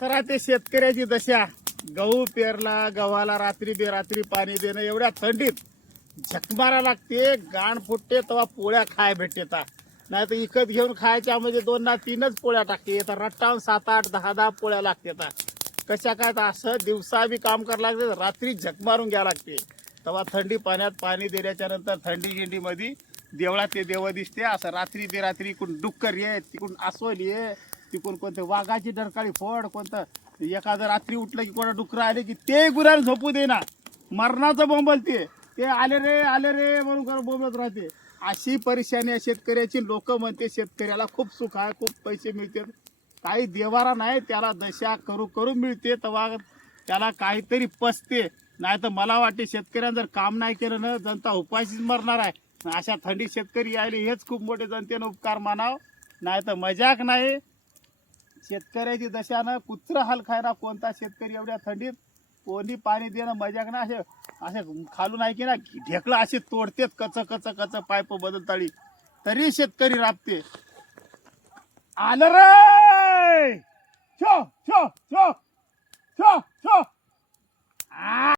सरा ते शेतकऱ्याची दशा. गहू पेरला, गव्हाला रात्री बेरात्री पाणी देणं, एवढ्या थंडीत झक मारा लागते, गाण फुटते तेव्हा पोळ्या खाय भेटते. नाही तर इकत घेऊन खायच्या म्हणजे 2 ना 3च पोळ्या टाकते. तर रट्टावून 7, 8, 10 पोळ्या लागते. कशा काय तर असं दिवसा बी काम करायला लागते, रात्री झक मारून घ्या लागते. तेव्हा थंडी पाण्यात पाणी दिल्याच्या नंतर थंडी गिंडी मध्ये देवळात ते देव दिसते. असं रात्री बेरात्री इकडून डुक्कर ये, तिकडून अस्वल ये, तिकडून कोणतं वाघाची डरकाळी फोड, कोणतं एखादं रात्री उठलं की कोणा डुकर आले की ते गुराला झोपू दे ना, मरणाचं बोंबलते. ते आले रे म्हणून बोंबलत राहते. अशी परेशानी आहे शेतकऱ्याची. लोक म्हणते शेतकऱ्याला खूप सुख आहे, खूप पैसे मिळतात. काही देवारा नाही, त्याला दशा करू करू मिळते. तेव्हा त्याला काहीतरी पसते. नाही तर मला वाटते शेतकऱ्यानं जर काम नाही केलं ना, जनता उपाशीच मरणार आहे. अशा थंडीत शेतकरी यायले हेच खूप मोठे जनतेनं उपकार मानाव. नाही तर मजाक नाही. शेतकऱ्याची दशानं कुत्र हाल खायला कोणता शेतकरी एवढ्या थंडीत. कोणी पाणी देणं मजाक ना. असे खालून आहे की ना ढेकळं असे तोडतेत, कच पाईप बदलताळी, तरी शेतकरी राबते. आलं रे